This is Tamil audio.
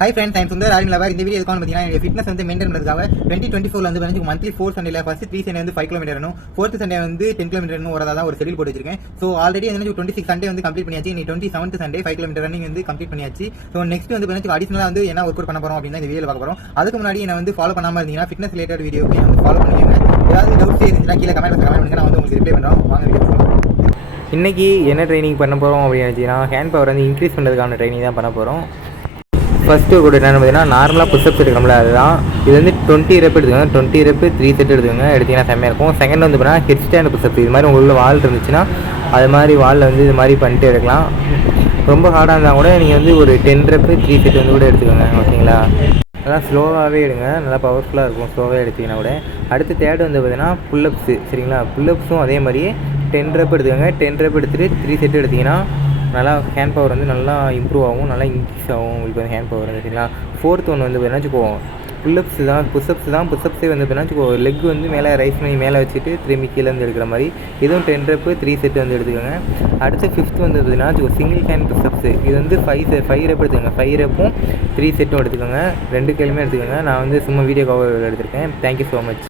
Hi friends, I am Sundar Arin Lover. இந்த வீடியோ எதுக்கான பார்த்தீங்கன்னா ஃபிட்னஸ் வந்து மெயின்டைன் பண்ணுறதுக்காக 2024 வந்து வந்து மந்த்லி 4 சண்டேல ஃபர்ஸ்ட் 3 சண்டே வந்து 5 கிலோமீட்டர் வரணும், 4th சண்டே வந்து 10 கிலோமீட்டர் வரதா ஒரு ஷெட்யூல் போட்டு வச்சிருக்கேன். ஸோ ஆல்ரெடி வந்து 26 சண்டே வந்து கம்ப்ளீட் பண்ணியாச்சு. நீ 27th சண்டே 5 கிலோமீட்டர் ரன்னிங் வந்து கம்ப்ளீட் பண்ணியாச்சு. ஸோ நெக்ஸ்ட் வந்து பார்த்தீங்கன்னா அடிஷனலாக வந்து என்ன ஒர்க் அவுட் பண்ண போறோம் அப்படின்னு இந்த வீடியோ பார்க்க போறோம். அதுக்கு முன்னாடி என்ன வந்து ஃபாலோ பண்ணாமல் இருந்தீங்கன்னா ஃபிட்னஸ் ரிலேட்டட் வீடியோக்கு வந்து ஃபாலோ பண்ணிக்கோங்க. ஏதாவது டவுட்ஸ் இருந்துச்சுன்னா கீழே கமெண்ட் பண்ணுங்க, நான் வந்து உங்களுக்கு ரிப்ளை பண்ணுறோம். வாங்க வீடியோ போகலாம். இன்றைக்கி என்ன ட்ரைனிங் பண்ண போகிறோம் அப்படின்னு வச்சிங்கன்னா ஹேண்ட் பவர் வந்து இன்க்ரீஸ் பண்ணுறதுக்கான ட்ரைனிங் தான் பண்ண போகிறோம். ஃபஸ்ட்டு கூட என்னென்னு பார்த்தீங்கன்னா நார்மலாக புஷ்அப்ஸ் எடுக்கணும்ல, அதுதான். இது வந்து 20 ரெப் எடுத்துக்கோங்க, 20 ரெப் 3 செட் எடுத்துக்கோங்க, எடுத்திங்கன்னா செம்மையாக இருக்கும். செகண்ட் வந்து பார்த்தீங்கன்னா ஹெட் ஸ்டாண்ட் புஷ்அப்ஸ். இது மாதிரி உள்ள வால் இருந்துச்சுன்னா அது மாதிரி வாலில் வந்து இது மாதிரி பண்ணிட்டு எடுக்கலாம். ரொம்ப ஹார்டாக இருந்தால் கூட நீங்கள் வந்து ஒரு 10 ரெப் 3 செட் வந்து கூட எடுத்துக்கோங்க, ஓகேங்களா. நல்லா ஸ்லோவாகவே எடுங்க, நல்லா பவர்ஃபுல்லாக இருக்கும் ஸ்லோவாக எடுத்திங்கன்னா கூட. அடுத்து தேர்ட் வந்து பார்த்தீங்கன்னா புல்லப்ஸு, சரிங்களா. புல்லப்ஸும் அதே மாதிரியே 10 ரெப் எடுத்துக்கோங்க, 10 ரெப் எடுத்துகிட்டு 3 செட் எடுத்திங்கன்னா நல்லா ஹேண்ட் பவர் வந்து நல்லா இம்ப்ரூவ் ஆகும், நல்லா இன்க்ரீஸ் ஆகும் உங்களுக்கு வந்து ஹேண்ட் பவர் வந்து, சரிங்களா. ஃபோர்த் ஒன்று வந்து பார்த்தீங்கன்னா வச்சுக்கோங்க புல்லப்ஸ் தான், புஷ்அப்ஸ் தான். புஷ்அப்ஸே வந்து பார்த்தீங்கன்னா வச்சுக்கோ லெக் வந்து மேலே ரைஸ் பண்ணி மேலே வச்சுட்டு திரும்பி கீழே வந்து எடுக்கிற மாதிரி. இதுவும் 10 ரெப் 3 செட் வந்து எடுத்துக்கோங்க. அடுத்து ஃபிஃப்த் வந்து பார்த்தீங்கன்னா வச்சுக்கோ சிங்கிள் ஹேண்ட் புஷ்அப்ஸு. இது வந்து 5 ரெப் எடுத்துக்கோங்க, 5 ரெப்பும் 3 செட்டும் எடுத்துக்கோங்க, 2 கையிலுமே எடுத்துக்கோங்க. நான் வந்து சும்மா வீடியோ கவர் எடுத்திருக்கேன். Thank you so much.